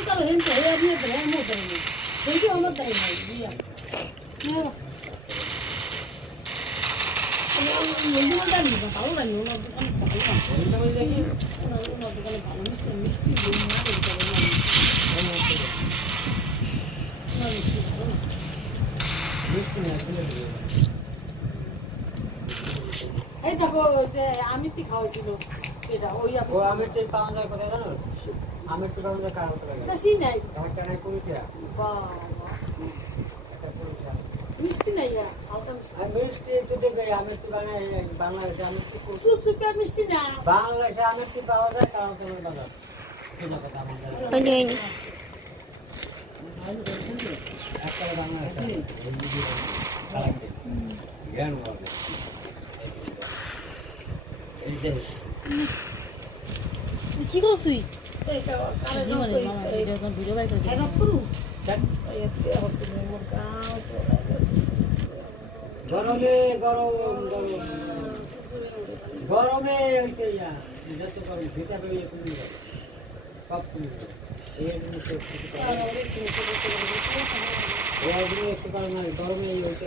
Kalau hentai ya dia berani berani. Jadi orang berani dia. Ya. Kalau orang dah ni tahu lah, orang bukan tahu. Orang bukan tahu mesti belum ada kalau এই দেখো যে আমিতি খাওয়াইছিল এটা ওই ও আমিতি পাওয়া যায় কোথায় জানো আমিতি পাওয়া যায় কারণ বেশি নাই আমার টাকা করে দিয়া বাবা মিষ্টি নাই হালকা মিষ্টি তো দেবে আমিতি বানায় বাংলাদেশে আমিতি সুপার মিষ্টি না বাংলাদেশে আমিতি পাওয়া যায় কারণ তোমার বাজার ঠিক আছে আমাদের একটা বাংলাদেশে জ্ঞান বলে কি করছিস গরমে গরম গরম গরমে হইছে ইয়া যত গরম ভিতরে হইয়া তুমি সব তুমি এই জিনিস গরমে হইছে